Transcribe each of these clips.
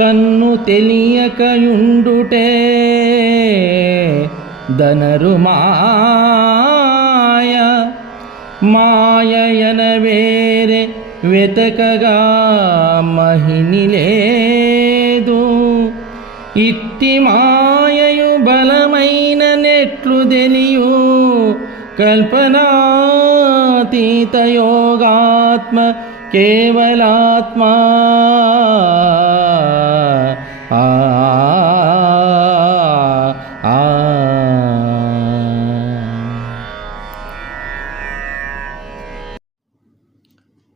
తన్ను తెలియకయుండుటే దనరు మాయ మాయయన వేరే వెతకగా మహిని లేదు. ఇట్టి మాయయు బలమైన నెట్లు తెలియు కల్పనాతీత యోగాత్మ కేవలాత్మా.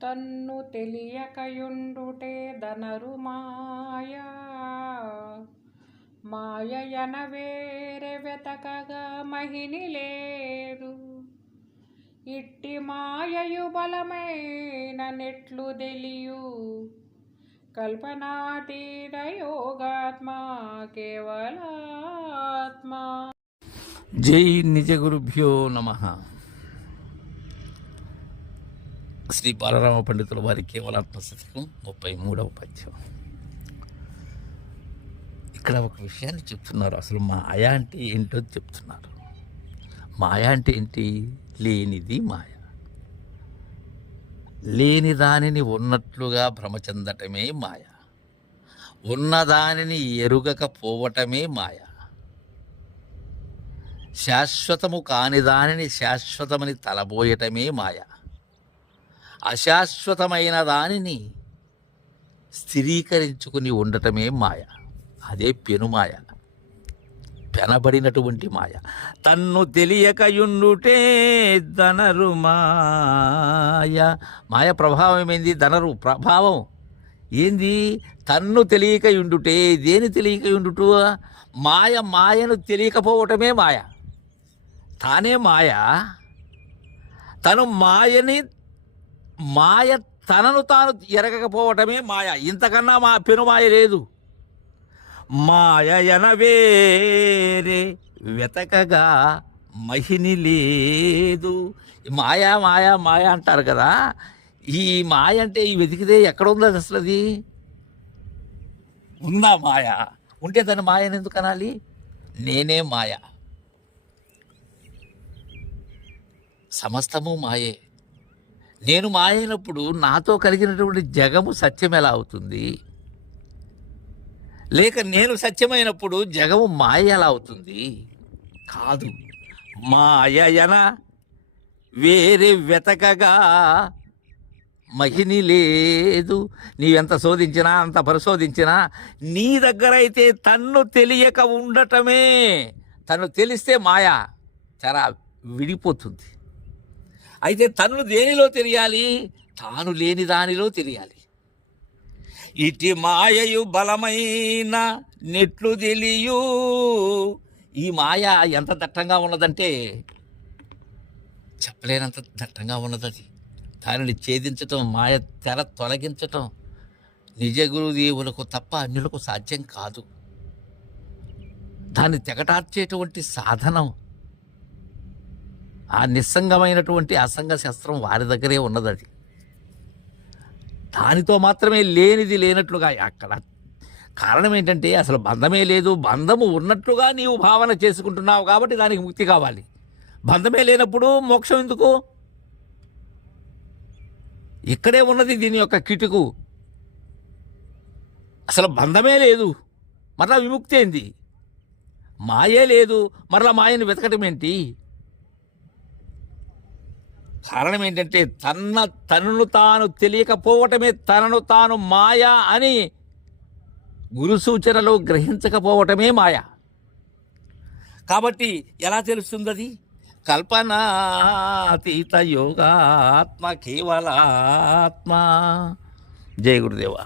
తన్ను తెలియకయుండుటే దనరు మాయ మాయయన వేరే వెతకగా మహిని లేదు. ఇట్టి మాయయు బలమైన నెట్లు తెలియు కల్పనాతీత యోగాత్మా కేవలాత్మా. జై నిజ గురుభ్యో నమః. శ్రీ బాలరామ పండితుల వారి కేవలాత్మ శతకం 33వ పద్యం. ఇక్కడ ఒక విషయాన్ని చెప్తున్నారు. అసలు మాయ అంటే ఏంటో చెప్తున్నారు. మాయ అంటే ఏంటి? లేనిది మాయ. లేని దానిని ఉన్నట్లుగా భ్రమ చెందటమే మాయ. ఉన్నదానిని ఎరుగకపోవటమే మాయ. శాశ్వతము కాని దానిని శాశ్వతమని తలబోయటమే మాయ. అశాశ్వతమైన దానిని స్థిరీకరించుకుని ఉండటమే మాయ. అదే పెనుమాయ, పెనబడినటువంటి మాయ. తన్ను తెలియకయుండుటే దనరు మాయ. మాయ ప్రభావం ఏంది? దనరు ప్రభావం ఏంది? తన్ను తెలియకయుండుటే. దేని తెలియకయుండుట? మాయ. మాయను తెలియకపోవటమే మాయ. తానే మాయ. తను మాయని, మాయ తనను తాను ఎరగకపోవటమే మాయ. ఇంతకన్నా మా పెనుమాయ లేదు. మాయయన వేరే వెతకగా మహిని లేదు. మాయా మాయా మాయ అంటారు కదా. ఈ మాయ అంటే ఈ వెతికితే ఎక్కడుందో అసలు అది ఉందా? మాయ ఉంటే దాన్ని మాయని ఎందుకు అనాలి? నేనే మాయ. సమస్తము మాయే. నేను మాయ అయినప్పుడు నాతో కలిగినటువంటి జగము సత్యం ఎలా అవుతుంది? లేక నేను సత్యమైనప్పుడు జగము మాయ ఎలా అవుతుంది? కాదు. మాయయన వేరే వెతకగా మహిని లేదు. నీవెంత శోధించినా, అంత పరిశోధించినా, నీ దగ్గర అయితే తన్ను తెలియక ఉండటమే. తను తెలిస్తే మాయ చాలా విడిపోతుంది. అయితే తన్ను దేనిలో తెలియాలి? తాను లేని దానిలో తెలియాలి. ఇటి మాయయు బలమైన నెట్లు తెలియు. ఈ మాయ ఎంత దట్టంగా ఉన్నదంటే చెప్పలేనంత దట్టంగా ఉన్నది. దానిని ఛేదించటం, మాయ తెర తొలగించటం నిజ గురుదేవులకు తప్ప అన్యులకు సాధ్యం కాదు. దాన్ని తెగటార్చేటువంటి సాధనం, ఆ నిస్సంగమైనటువంటి అసంగ శస్త్రం వారి దగ్గరే ఉన్నది. అది దానితో మాత్రమే లేనిది లేనట్లుగా. అక్కడ కారణం ఏంటంటే అసలు బంధమే లేదు. బంధము ఉన్నట్లుగా నీవు భావన చేసుకుంటున్నావు కాబట్టి దానికి ముక్తి కావాలి. బంధమే లేనప్పుడు మోక్షం ఎందుకు? ఇక్కడే ఉన్నది దీని యొక్క కిటుకు. అసలు బంధమే లేదు, మరలా విముక్తి ఏంది? మాయే లేదు, మరలా మాయను వెతకటం ఏంటి? కారణం ఏంటంటే తనను తాను తెలియకపోవటమే తనను తాను మాయ అని గురు సూచనలో గ్రహించకపోవటమే మాయ. కాబట్టి ఎలా తెలుస్తుంది అది? కల్పనాతీత యోగాత్మ కేవలాత్మ. జయ గురుదేవా.